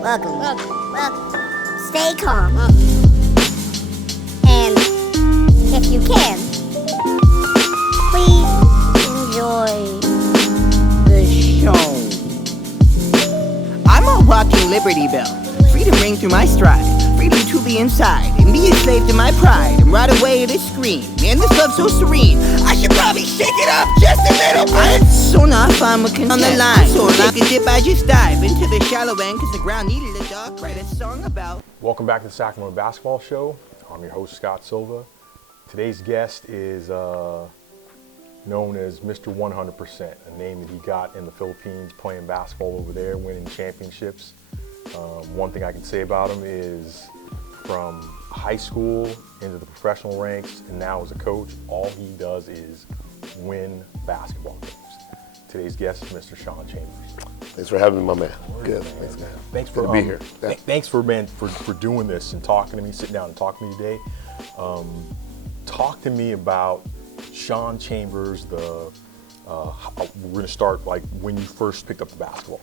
Welcome. Stay calm. And if you can, please enjoy the show. I'm a walking Liberty Bell. Freedom ring through my stride. Freedom to be inside and be a slave to my pride and ride away to scream. Man, this love's so serene. I should probably shake it up just a little bit. So enough, I'm a content. On the line, so take a dip, I just dive into the shallow end because the ground needed a dog. Write a song about. Welcome back to the Sacramento Basketball Show. I'm your host, Scott Silva. Today's guest is known as Mr. 100%, a name that he got in the Philippines playing basketball over there, winning championships. One thing I can say about him is from high school into the professional ranks and now as a coach, all he does is win basketball games. Today's guest is Mr. Sean Chambers. Thanks for having me, my man. Good. Thanks, man. Thanks for being here. Thanks for doing this and talking to me, sitting down and talking to me today. Talk to me about Sean Chambers. We're going to start like when you first picked up the basketball.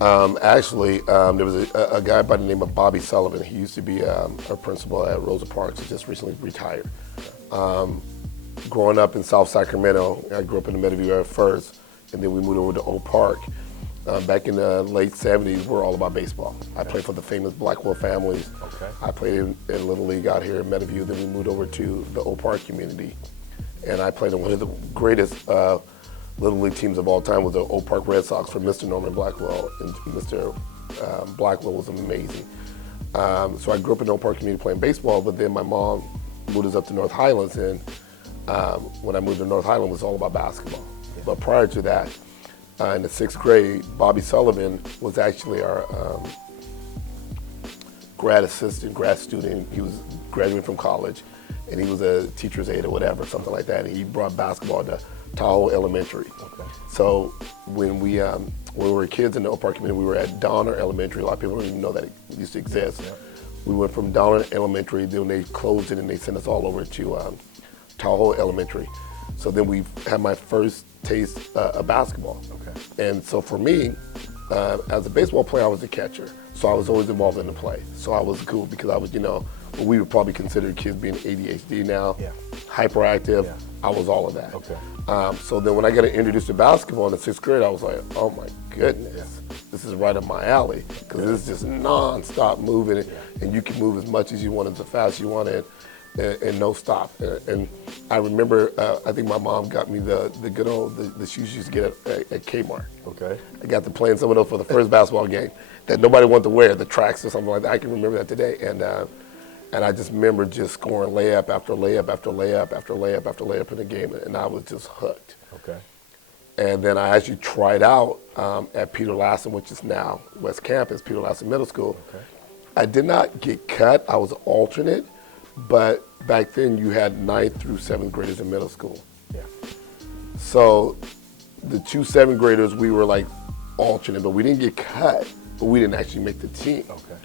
There was a guy by the name of Bobby Sullivan. He used to be a principal at Rosa Parks. He just recently retired. Growing up in South Sacramento, I grew up in the Meadowview area first, and then we moved over to Oak Park. Back in the late 70s, we're all about baseball. I played for the famous Blackwell families. Okay. I played in Little League out here in Meadowview. Then we moved over to the Oak Park community, and I played in one of the greatest Little League teams of all time was the Oak Park Red Sox for Mr. Norman Blackwell, and Mr. Blackwell was amazing. So I grew up in the Oak Park community playing baseball, but then my mom moved us up to North Highlands, and when I moved to North Highlands, it was all about basketball. Yeah. But prior to that, in the 6th grade, Bobby Sullivan was actually our grad student. He was graduating from college, and he was a teacher's aide or whatever, something like that, and he brought basketball to Tahoe Elementary. Okay. So when we were kids in the Oak Park community, we were at Donner Elementary. A lot of people don't even know that it used to exist. Yeah. We went from Donner Elementary, then they closed it and they sent us all over to Tahoe Elementary. So then we had my first taste of basketball. Okay. And so for me, as a baseball player, I was a catcher. So I was always involved in the play. So I was cool because I was, what we would probably consider kids being ADHD now, hyperactive. Yeah. I was all of that. Okay. So then when I got introduced to basketball in the 6th grade, I was like, oh my goodness, this is right up my alley because it's just non-stop moving, and you can move as much as you want, as fast as you want, and no stop. And I remember, I think my mom got me the good old, the shoes you used to get at Kmart. Okay. I got to play in some of those for the first basketball game that nobody wanted to wear, the tracks or something like that. I can remember that today. And I just remember just scoring layup after layup after layup after layup after layup in the game, and I was just hooked. Okay. And then I actually tried out at Peter Lassen, which is now West Campus, Peter Lassen Middle School. Okay. I did not get cut. I was an alternate, but back then you had 9th through 7th graders in middle school. Yeah. So the 2 7th graders, we were like alternate, but we didn't get cut, but we didn't actually make the team. Okay.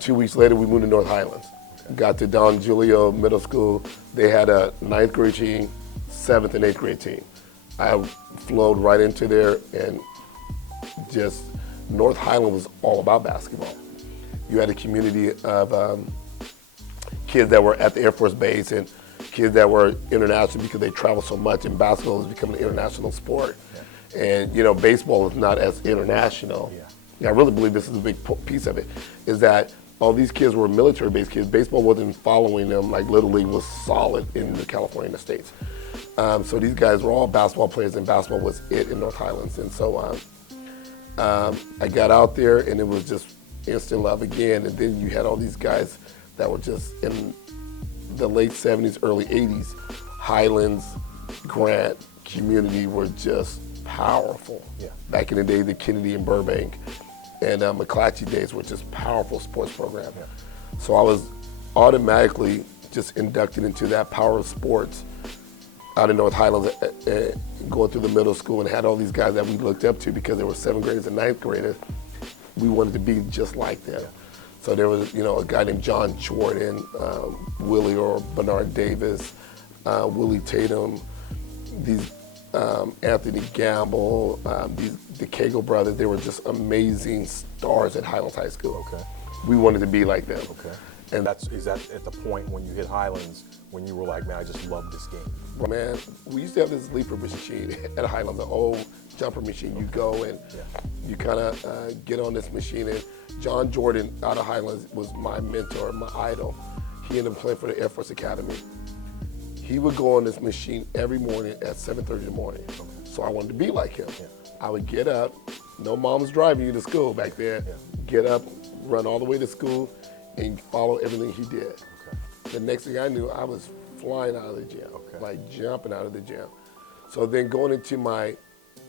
2 weeks later, we moved to North Highlands. Okay. Got to Don Julio Middle School. They had a 9th grade team, 7th and 8th grade team. I flowed right into there, and just North Highlands was all about basketball. You had a community of kids that were at the Air Force Base and kids that were international because they travel so much, and basketball has become an international sport. Yeah. And baseball is not as international. Yeah. I really believe this is a big piece of it, is that all these kids were military-based kids. Baseball wasn't following them like Little League was solid in the California and the States. So these guys were all basketball players, and basketball was it in North Highlands. And so I got out there, and it was just instant love again. And then you had all these guys that were just in the late 70s, early 80s. Highlands, Grant, community were just powerful. Yeah. Back in the day, the Kennedy and Burbank and McClatchy days were just powerful sports program. Yeah. So I was automatically just inducted into that power of sports out in North Highlands, going through the middle school, and had all these guys that we looked up to because they were 7th graders and 9th graders. We wanted to be just like them. Yeah. So there was, a guy named John Jordan, Willie or Bernard Davis, Willie Tatum, these Anthony Gamble, the Cagle brothers. They were just amazing stars at Highlands High School. Okay. We wanted to be like them. Okay. And is that at the point when you hit Highlands when you were like, man, I just love this game? man, we used to have this leaper machine at Highlands, an old jumper machine. You go and you kind of get on this machine. And John Jordan out of Highlands was my mentor, my idol. He ended up playing for the Air Force Academy. He would go on this machine every morning at 7:30 in the morning. So I wanted to be like him. Yeah. I would get up, no mom was driving you to school back then. Yeah. Get up, run all the way to school, and follow everything he did. Okay. The next thing I knew, I was flying out of the gym, Okay. like jumping out of the gym. So then going into my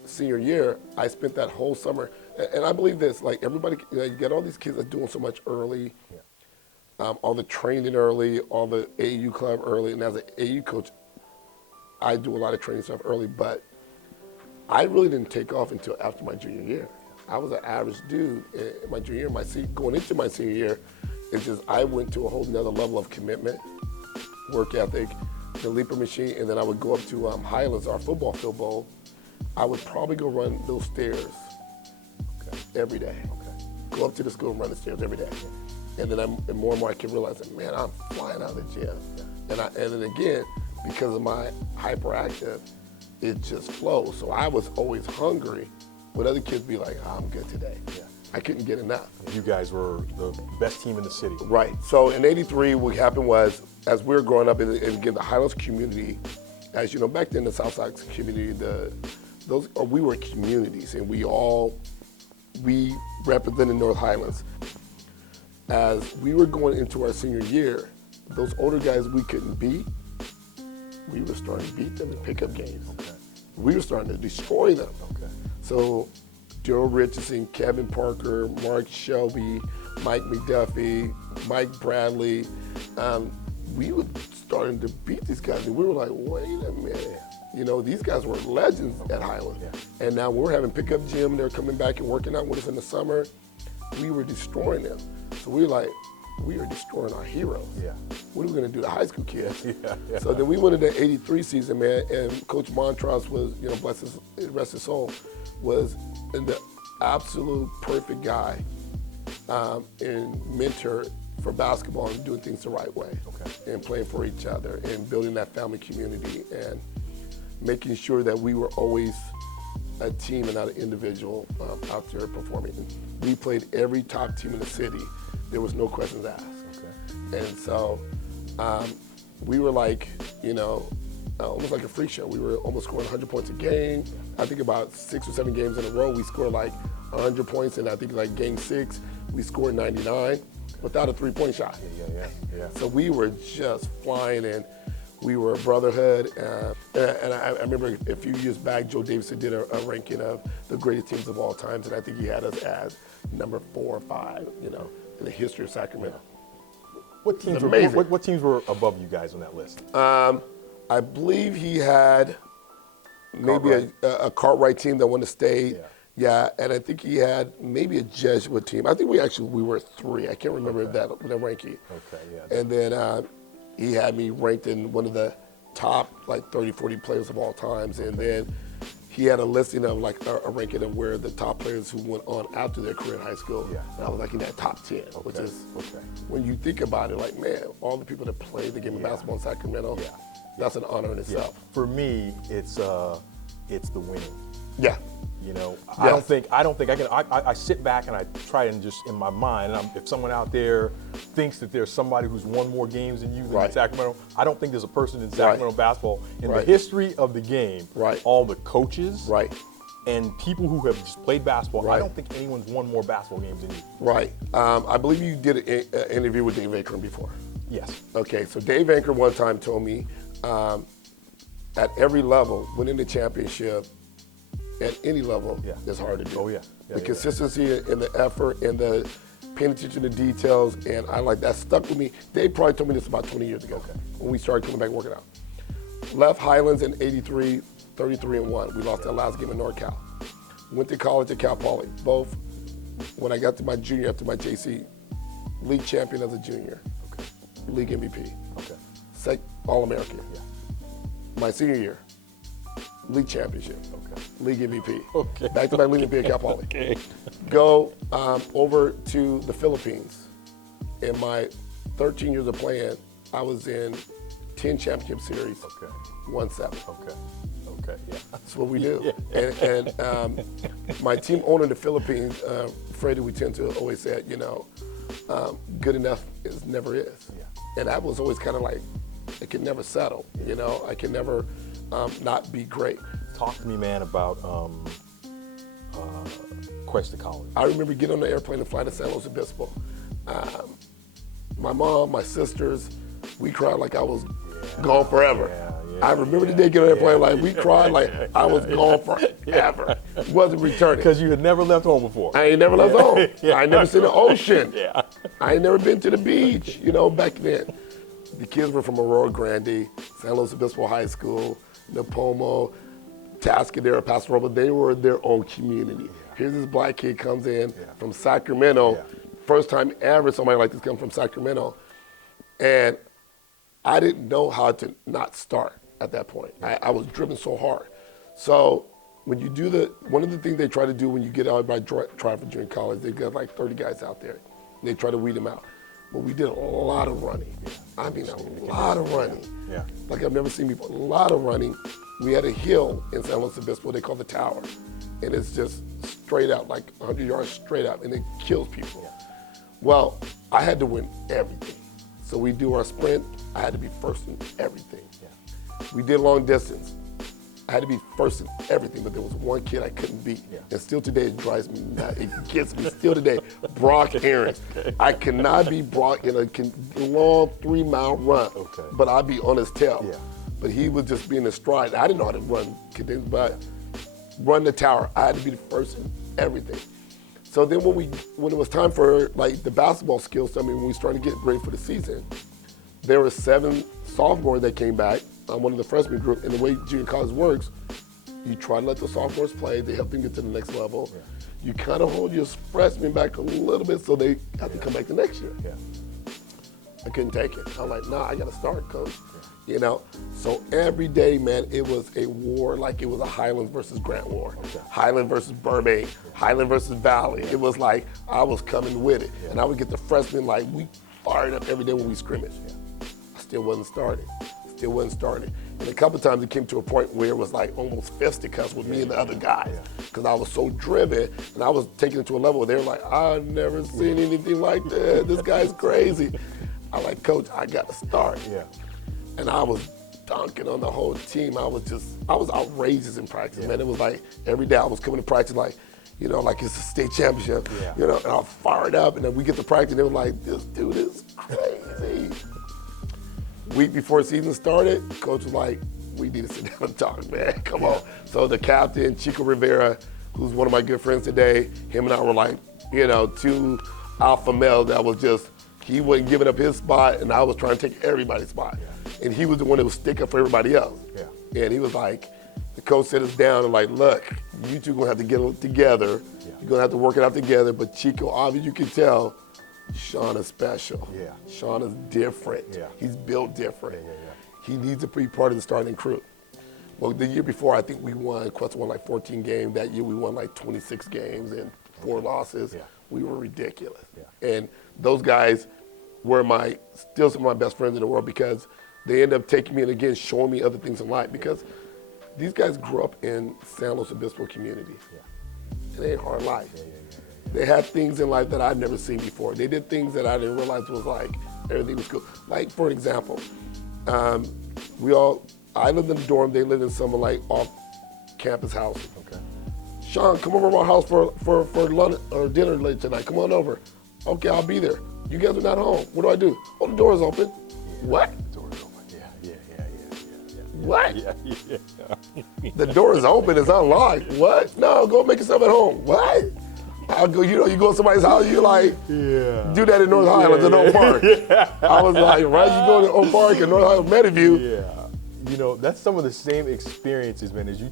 senior year, I spent that whole summer, and I believe this, like everybody, you get all these kids that are doing so much early, all the training early, all the AAU club early, and as an AAU coach, I do a lot of training stuff early, but I really didn't take off until after my junior year. I was an average dude in my junior year. Going into my senior year, it's just I went to a whole nother level of commitment, work ethic, the leaper machine, and then I would go up to Highlands, our football field bowl. I would probably go run those stairs every day. Go up to the school and run the stairs every day. And then more and more I can realize that, man, I'm flying out of the gym. And then again, because of my hyperactive, it just flows. So I was always hungry, but other kids be like, oh, I'm good today. I couldn't get enough. You guys were the best team in the city. Right. So in '83, what happened was, as we were growing up, and again, the Highlands community, as you know, back then the South Sacramento community, we were communities, and we represented North Highlands. As we were going into our senior year, those older guys we couldn't beat, we were starting to beat them in pickup games. We were starting to destroy them. So Daryl Richardson, Kevin Parker, Mark Shelby, Mike McDuffie, Mike Bradley, we were starting to beat these guys, and we were like, wait a minute. You know, these guys were legends at Highland. And now we're having pickup gym, they're coming back and working out with us in the summer. We were destroying them. So we were like, we are destroying our heroes. What are we gonna do to high school kids? So then we went into the '83 season, man, and Coach Montross was, you know, rest his soul, was the absolute perfect guy and mentor for basketball and doing things the right way. And playing for each other and building that family community and making sure that we were always a team and not an individual out there performing. We played every top team in the city. There was no questions asked. And so we were like, you know, almost like a freak show. We were almost scoring 100 points a game. I think about 6 or 7 games in a row, we scored like 100 points. And I think like game 6, we scored 99 without a 3-point shot. So we were just flying, and we were a brotherhood. And I remember a few years back, Joe Davidson did a ranking of the greatest teams of all times. And I think he had us as number 4 or 5, you know, in the history of Sacramento. What teams were above you guys on that list? I believe he had maybe a Cartwright team that won the state. And I think he had maybe a Jesuit team. I think we were 3. I can't remember that ranking. And then he had me ranked in one of the top like 30, 40 players of all times. And then he had a listing of like a ranking of where the top players who went on after their career in high school. And I was like in that top 10, which is, when you think about it, like, man, all the people that played the game of basketball in Sacramento, that's an honor in itself. For me, it's the winning. You know, I don't think I can. I sit back and I try and just in my mind, and if someone out there thinks that there's somebody who's won more games than you in Sacramento, I don't think there's a person in Sacramento basketball in the history of the game. All the coaches. And people who have just played basketball, I don't think anyone's won more basketball games than you. I believe you did an interview with Dave Ankrum before. Yes. Okay, so Dave Ankrum one time told me at every level, winning the championship at any level is hard to do. The consistency and the effort and the paying attention to details, and that stuck with me. Dave probably told me this about 20 years ago when we started coming back working out. Left Highlands in '83, 33-1. We lost that last game in NorCal. Went to college at Cal Poly. Both, when I got to my junior after my JC, league champion as a junior, league MVP, All-American. My senior year, league championship. Okay. League MVP. Okay. Back-to-back league MVP at Cal Poly. Okay. Go over to the Philippines. In my 13 years of playing, I was in 10 championship series. Okay. Won 7. Okay. Okay. Yeah. That's what we do. And my team owner in the Philippines, Freddie, we tend to always say, good enough is never is. Yeah. And that was always kind of like, it can never settle. I can never not be great. Talk to me, man, about Cuesta College. I remember getting on the airplane and flying to San Luis Obispo. My mom, my sisters, we cried like I was gone forever. I remember the day getting on the airplane, like we cried like I was gone forever. Wasn't returning. Because you had never left home before. I ain't never left home. I ain't never seen the ocean. Yeah. I ain't never been to the beach, back then. The kids were from Aurora Grande, San Luis Obispo High School, Napomo, Tascadero, Paso Robles. They were their own community. Here's this black kid comes in from Sacramento. First time ever somebody like this come from Sacramento. And I didn't know how to not start at that point. I was driven so hard. So when you do one of the things they try to do when you get out by try for junior college, they got like 30 guys out there. And they try to weed them out. But we did a lot of running. I mean, a lot of running. Yeah. Like I've never seen before, a lot of running. We had a hill in San Luis Obispo they call the Tower. And it's just straight out, like 100 yards straight out, and it kills people. Well, I had to win everything. So we do our sprint, I had to be first in everything. We did long distance. I had to be first in everything, but there was one kid I couldn't beat. And still today, it drives me nuts. It gets me still today. Brock Aarons. I cannot beat Brock in a long 3-mile run, but I'd be on his tail. But he was just being a stride. I didn't know how to run, but run the tower, I had to be the first in everything. So then when it was time for like the basketball skills, when we started to get ready for the season, there were 7 sophomores that came back on one of the freshman group. And the way junior college works, you try to let the sophomores play, they help them get to the next level. You kind of hold your freshmen back a little bit so they have to come back the next year. I couldn't take it. I'm like, nah, I got to start, coach. So every day, man, it was a war, like it was a Highlands versus Grant war. Highland versus Burbank, Highland versus Valley. It was like I was coming with it. And I would get the freshmen, like we fired up every day when we scrimmaged. I still wasn't starting. And a couple of times it came to a point where it was like almost fisticuffs with me and the other guys. Because I was so driven and I was taking it to a level where they were like, I've never seen anything like that. This guy's crazy. I'm like, coach, I got to start. And I was dunking on the whole team. I was outrageous in practice, man. It was like every day I was coming to practice like it's a state championship, and I was fired up. And then we get to practice, and they were like, this dude is crazy. Week before the season started, coach was like, we need to sit down and talk, man, come on. So the captain, Chico Rivera, who's one of my good friends today, him and I were like, 2 alpha males that was just, he wasn't giving up his spot, and I was trying to take everybody's spot. And he was the one that would stick up for everybody else. And he was like, the coach set us down and like, look, you two gonna have to get it together. You're gonna have to work it out together. But Chico, obviously you can tell, Sean is special. Sean is different. He's built different. He needs to be part of the starting crew. Well, the year before, I think we won, Cuesta won like 14 games. That year we won like 26 games and 4 losses. We were ridiculous. And those guys were still some of my best friends in the world because they end up taking me and again showing me other things in life because these guys grew up in San Luis Obispo community. It ain't hard life. They had things in life that I'd never seen before. They did things that I didn't realize was like, everything was cool. Like, for an example, I lived in a dorm, they lived in some like off-campus house. Sean, come over to our house for lunch or dinner later tonight. Come on over. Okay, I'll be there. You guys are not home. What do I do? Oh, the door is open. What? The door is open. What? The door is open. It's unlocked. What? No, go make yourself at home. What? I'll go. You go to somebody's house. You like do that in North Highlands in Oak Park. I was like, right? You go to Oak Park in North Highlands, Meadowview. That's some of the same experiences, man. As you're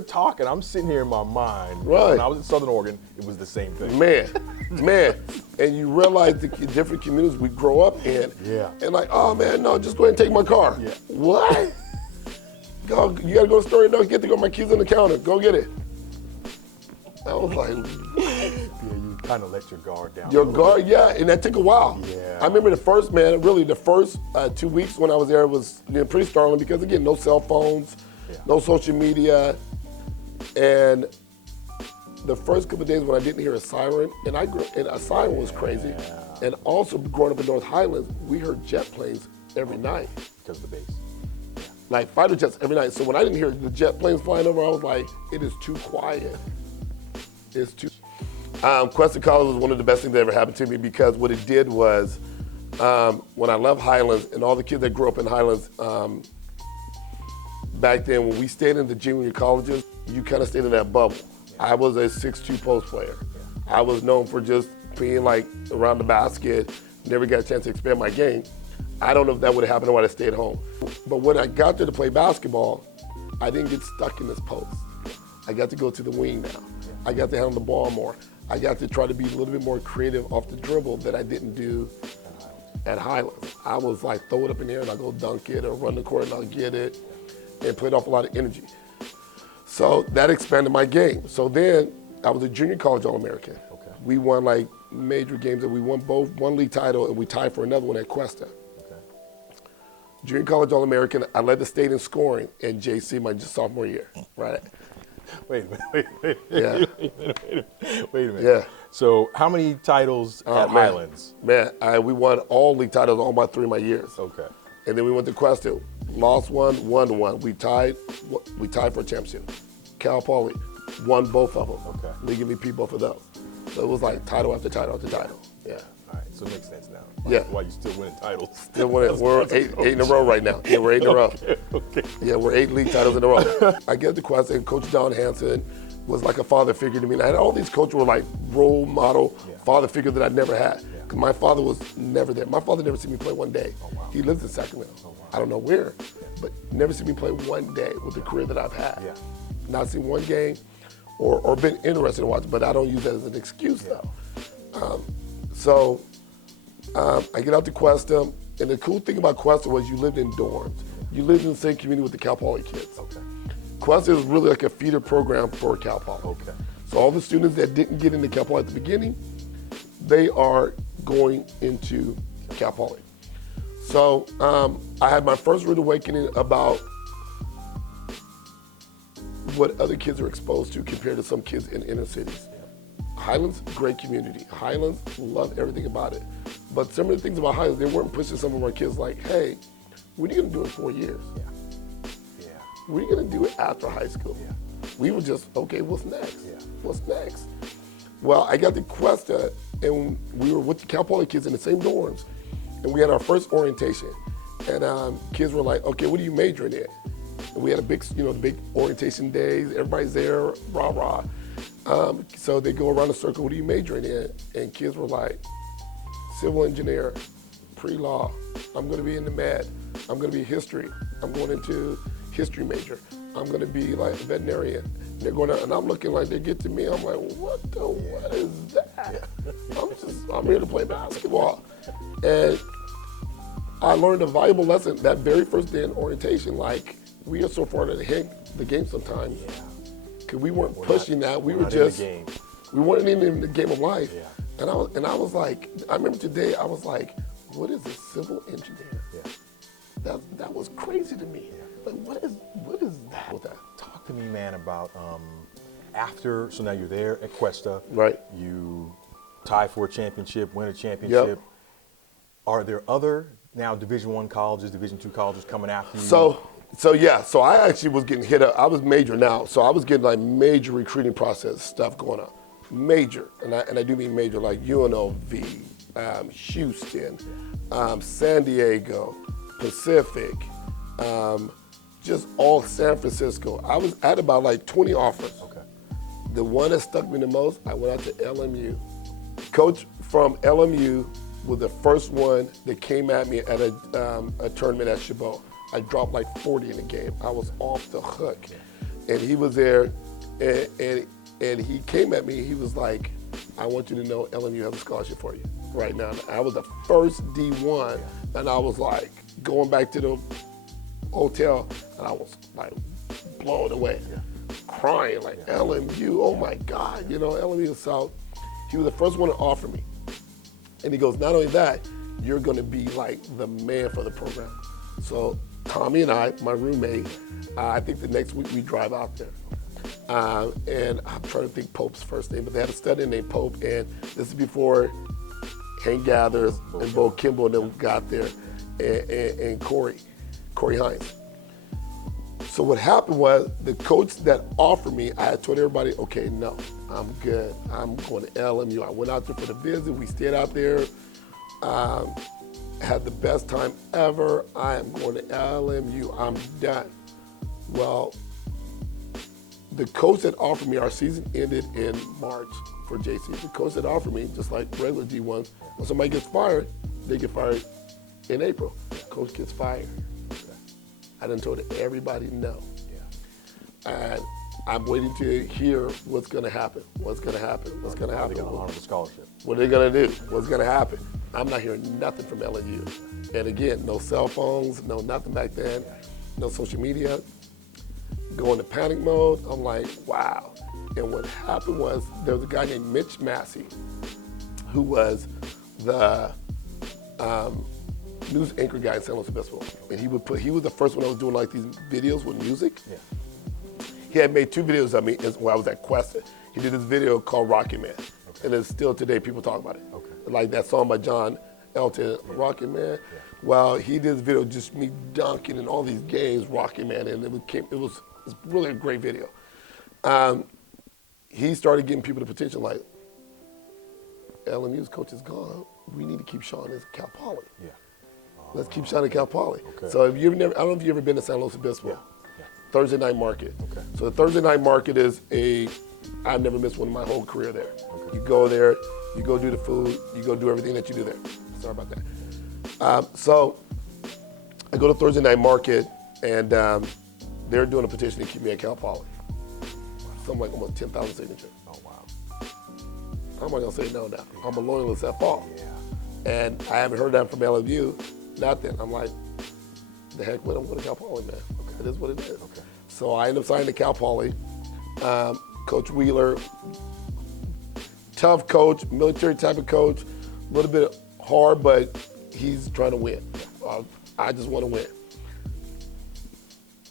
talking, I'm sitting here in my mind. Right. When I was in Southern Oregon, it was the same thing. Man. And you realize the different communities we grow up in. And like, oh man, no, just go ahead and take my car. What? Go, you gotta go to the store, don't get to go, my keys on the counter, go get it. I was like, Yeah, you kind of let your guard down. your guard, yeah, and that took a while. Yeah. I remember the first 2 weeks when I was there was pretty startling because again, no cell phones, no social media, and the first couple of days when I didn't hear a siren, and a siren was crazy, and also growing up in North Highlands, we heard jet planes every night. Because of the base. Like fighter jets every night. So when I didn't hear the jet planes flying over, I was like, it is too quiet. It's too. Cuesta College was one of the best things that ever happened to me because what it did was, when I left Highlands and all the kids that grew up in Highlands, back then when we stayed in the junior colleges, you kind of stayed in that bubble. I was a 6'2" post player. I was known for just being like around the basket, never got a chance to expand my game. I don't know if that would have happened when I stayed home. But when I got there to play basketball, I didn't get stuck in this post. I got to go to the wing now. I got to handle the ball more. I got to try to be a little bit more creative off the dribble that I didn't do at Highlands. I was like, throw it up in the air and I'll go dunk it or run the court and I'll get it and played off a lot of energy. So that expanded my game. So then I was a junior college All-American. Okay. We won like major games and we won both one league title and we tied for another one at Cuesta. Junior college All-American, I led the state in scoring in JC my sophomore year, right? Wait a minute. Yeah. Wait a minute. Yeah. So how many titles at Highlands? Man, we won all league titles all my 3 of my years. Okay. And then we went to Cuesta, lost one, won one. We tied for a championship. Cal Poly won both of them. Okay. League MVP both of those. So it was like title after title after title. Yeah. All right, so it makes sense now. Yeah. Why you still winning titles? Still winning. We're eight in a row right now. Yeah, we're 8 in a row. Okay. Yeah, we're 8 league titles in a row. I get to Cuesta and Coach Don Hanson was like a father figure to me. And I had all these coaches were like role model father figure that I'd never had. Because my father was never there. My father never seen me play one day. Oh, wow. He lives in Sacramento. Oh, wow. I don't know where, but never seen me play one day with the career that I've had. Yeah. Not seen one game or been interested in watching, but I don't use that as an excuse though. I get out to Cuesta, and the cool thing about Cuesta was you lived in dorms. You lived in the same community with the Cal Poly kids. Okay. Cuesta is really like a feeder program for Cal Poly. Okay. So all the students that didn't get into Cal Poly at the beginning, they are going into Cal Poly. So I had my first rude awakening about what other kids are exposed to compared to some kids in inner cities. Highlands, great community. Highlands, love everything about it. But some of the things about Highlands, they weren't pushing some of our kids like, hey, what are you gonna do in 4 years? Yeah. What are you gonna do after high school? Yeah. We were just, okay, what's next? Yeah. What's next? Well, I got to Cuesta, and we were with the Cal Poly kids in the same dorms, and we had our first orientation. And kids were like, okay, what are you majoring in? And we had a big, the big orientation days, everybody's there, rah, rah. So they go around the circle, what are you majoring in? And kids were like, civil engineer, pre-law, I'm gonna be in the med, I'm gonna be history, I'm going into history major, I'm gonna be like a veterinarian. And they're going out, and I'm looking like they get to me, I'm like, what is that? I'm here to play basketball. And I learned a valuable lesson that very first day in orientation, like, we are so far ahead of the game sometimes. Yeah. Cause we weren't pushing that. We were not in the just, game. we weren't even in the game of life. Yeah. And I was like, I remember today, I was like, what is a civil engineer? Yeah. That was crazy to me. Like, what is that? With that? Talk to me, man, about after. So now you're there at Cuesta. Right. You tie for a championship, win a championship. Yep. Are there other now Division I colleges, Division II colleges coming after you? So I actually was getting hit up. I was major now, so I was getting like major recruiting process stuff going on. Major, and I do mean major, like UNLV, Houston, San Diego, Pacific, just all San Francisco. I was at about like 20 offers. Okay. The one that stuck me the most, I went out to LMU. Coach from LMU was the first one that came at me at a tournament at Chabot. I dropped like 40 in the game. I was off the hook. And he was there, and he came at me, he was like, I want you to know LMU has a scholarship for you right now. I was the first D1, and I was like, going back to hotel, and I was like blown away, crying like LMU. Oh my God, you know, LMU South. He was the first one to offer me, and he goes, not only that, you're going to be like the man for the program. So Tommy and I, my roommate, I think the next week we drive out there. And I'm trying to think Pope's first name, but they had a student named Pope, and this is before Hank Gathers and Bo Kimball and them got there, and Corey Hines. So what happened was the coach that offered me, I had told everybody, okay, no, I'm good. I'm going to LMU. I went out there for the visit. We stayed out there, had the best time ever. I am going to LMU. I'm done. Well, the coach that offered me, our season ended in March for JC. The coach that offered me, just like regular D1, when somebody gets fired, they get fired in April. Coach gets fired. I done told everybody no. And I'm waiting to hear what's gonna happen. What's gonna happen? What's gonna happen? They're gonna honor the scholarship. What are they gonna do? What's gonna happen? I'm not hearing nothing from LNU. And again, no cell phones, no nothing back then, no social media. Go into panic mode. I'm like, wow. And what happened was there was a guy named Mitch Massey, who was the news anchor guy in San Luis Obispo. And he was the first one that was doing like these videos with music. Yeah. He had made 2 videos of me when I was at Cuesta. He did this video called Rocket Man. And it's still today, people talk about it. Okay. Like that song by John Elton, Rocket Man. Well, he did this video just me dunking in all these games, Rocket Man, and it was really a great video. He started getting people the potential like, LMU's coach is gone. We need to keep Sean at Cal Poly. Yeah. Let's keep Sean at Cal Poly. Okay. So if you've never, I don't know if you've ever been to San Luis Obispo. Yeah. Thursday night market. Okay. So the Thursday night market is I've never missed one in my whole career there. Okay. You go there, you go do the food, you go do everything that you do there. Sorry about that. So I go to Thursday night market, and they're doing a petition to keep me at Cal Poly. Something like almost 10,000 signatures. Oh, wow. How am I gonna say no now? I'm a loyalist at fault. Yeah. And I haven't heard that from LMU, nothing. I'm like, the heck with them, I'm going to Cal Poly, man. Okay. It is what it is. Okay. So I ended up signing to Cal Poly. Coach Wheeler, tough coach, military type of coach, a little bit hard, but he's trying to win. I just want to win.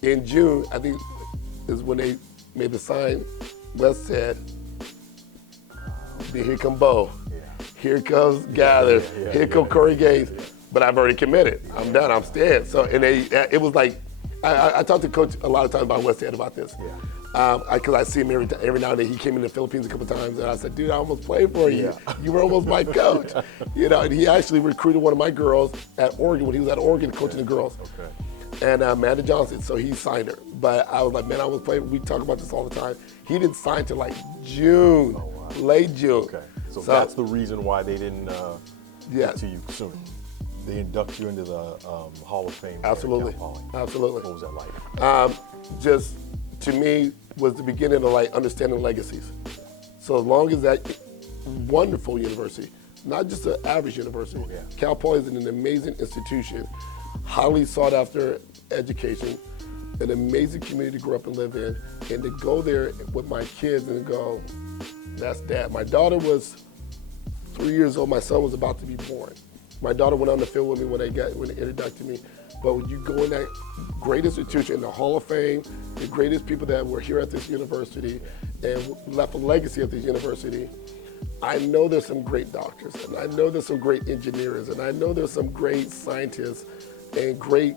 In June, I think is when they made the sign. Wes said, here come Bo. Yeah. Here comes Gather. Here come Corey Gaines. Yeah. But I've already committed. I'm done. I'm staying. So, and it was like, I talked to Coach a lot of times about West End about this. Yeah. Because I see him every now and then. He came in the Philippines a couple times, and I said, dude, I almost played for you. Yeah. You were almost my coach. You know, and he actually recruited one of my girls at Oregon when he was at Oregon coaching the girls. Okay. And Amanda Johnson, so he signed her. But I was like, man, I was playing. We talk about this all the time. He didn't sign till like June, late June. Okay, so that's the reason why they didn't yeah. get to you sooner. They induct you into the Hall of Fame. Absolutely, absolutely. What was that like? Just to me was the beginning of like understanding legacies. So as long as that wonderful university, not just an average university, Cal Poly is an amazing institution, highly sought after education, an amazing community to grow up and live in, and to go there with my kids and go, that's Dad. My daughter was 3 years old. My son was about to be born. My daughter went on the field with me when they inducted me. But when you go in that great institution, in the Hall of Fame, the greatest people that were here at this university and left a legacy at this university, I know there's some great doctors, and I know there's some great engineers, and I know there's some great scientists and great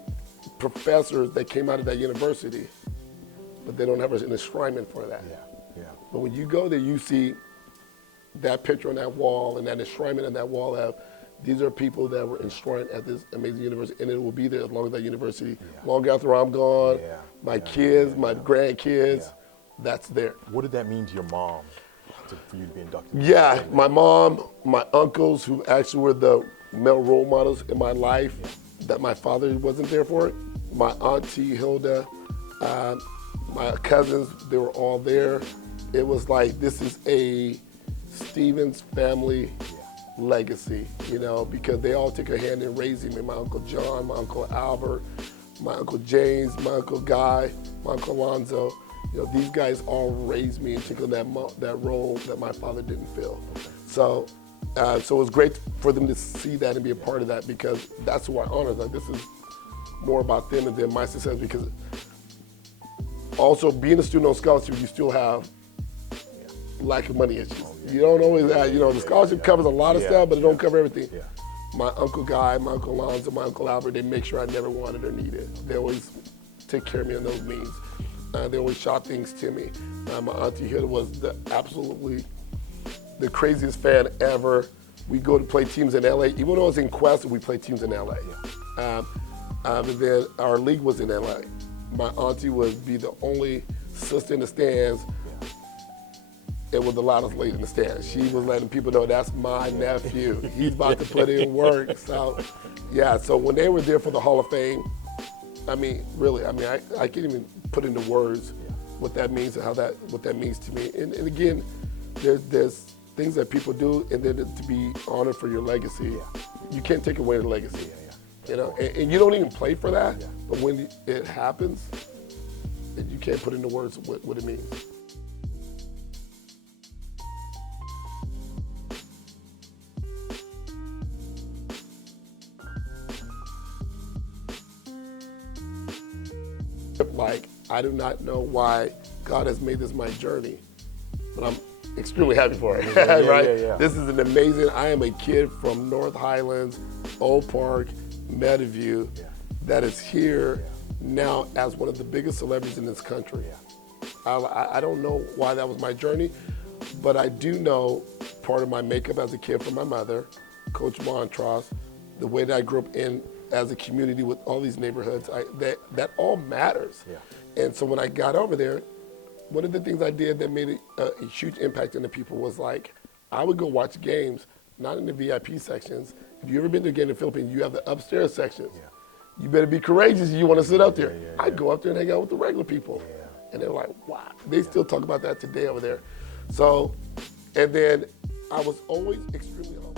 professors that came out of that university, but they don't have an enshrinement for that. Yeah. But when you go there, you see that picture on that wall and that enshrinement on that wall of, these are people that were enshrined at this amazing university, and it will be there as long as that university, long after I'm gone, my kids, my grandkids, that's there. What did that mean to your mom for you to be inducted? Yeah, my mom, my uncles, who actually were the male role models in my life, that my father wasn't there for it. My auntie Hilda, my cousins, they were all there. It was like, this is a Stevens family legacy, you know, because they all took a hand in raising me. My Uncle John, my Uncle Albert, my Uncle James, my Uncle Guy, my Uncle Alonzo. You know, these guys all raised me and took on that role that my father didn't fill. So it was great for them to see that and be a part of that, because that's who I honor. Like, this is more about them and then my success, because also being a student on scholarship, you still have lack of money issues. You don't always have, you know, the scholarship covers a lot of stuff, but it don't cover everything. My Uncle Guy, my Uncle Alonzo, my Uncle Albert, they make sure I never wanted or needed. They always take care of me on those means. They always shot things to me. My Auntie Hilda was absolutely the craziest fan ever. We go to play teams in LA. Even though I was in Cuesta, we played teams in LA. And then our league was in LA. My auntie would be the only sister in the stands. It was the loudest lady in the stands. She was letting people know, that's my nephew. He's about to put in work. So, yeah, so when they were there for the Hall of Fame, I mean, really, I can't even put into words what that means and what that means to me. And again, there's things that people do, and then to be honored for your legacy, you can't take away the legacy. You know, and you don't even play for that, but when it happens, you can't put into words what it means. Like, I do not know why God has made this my journey, but I'm extremely happy for it, right? This is an amazing, I am a kid from North Highlands, Old Park, Meadowview, that is here now as one of the biggest celebrities in this country. I don't know why that was my journey, but I do know part of my makeup as a kid from my mother, Coach Montross, the way that I grew up in as a community with all these neighborhoods, that all matters. And so when I got over there, one of the things I did that made a huge impact on the people was, like, I would go watch games, not in the VIP sections. If you've ever been to a game in the Philippines, you have the upstairs sections. You better be courageous if you want to sit up there. I'd go up there and hang out with the regular people. And they're like, wow. They still talk about that today over there. So, and then I was always extremely humble.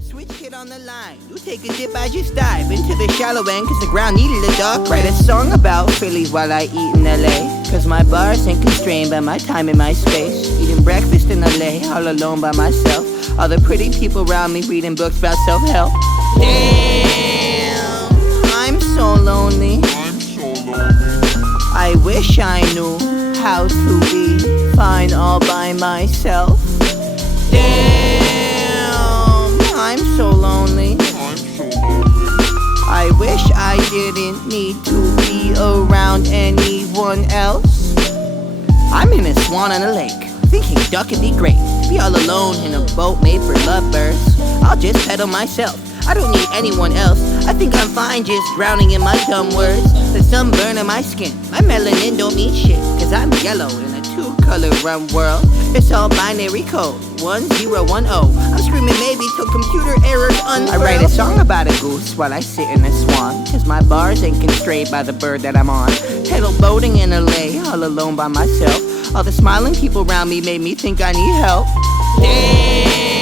Switch hit on the line. You take a dip, I just dive into the shallow end, cause the ground needed a dark. Write a song about Phillies while I eat in LA, cause my bars ain't constrained by my time and my space. Eating breakfast in LA, all alone by myself. All the pretty people around me reading books about self-help. Damn, I'm so lonely. I wish I knew how to be fine all by myself. Damn, I'm so lonely. I wish I didn't need to be around anyone else. I'm in a swan on a lake, thinking duck would be great. Be all alone in a boat made for lovebirds. I'll just pedal myself, I don't need anyone else. I think I'm fine just drowning in my dumb words. The sunburn on my skin, my melanin don't mean shit, cause I'm yellow in a two-color run world. It's all binary code, 1010. I'm screaming maybe till computer errors unfurl. I write a song about a goose while I sit in a swan, cause my bars ain't constrained by the bird that I'm on. Pedal boating in LA, all alone by myself. All the smiling people around me made me think I need help. Damn,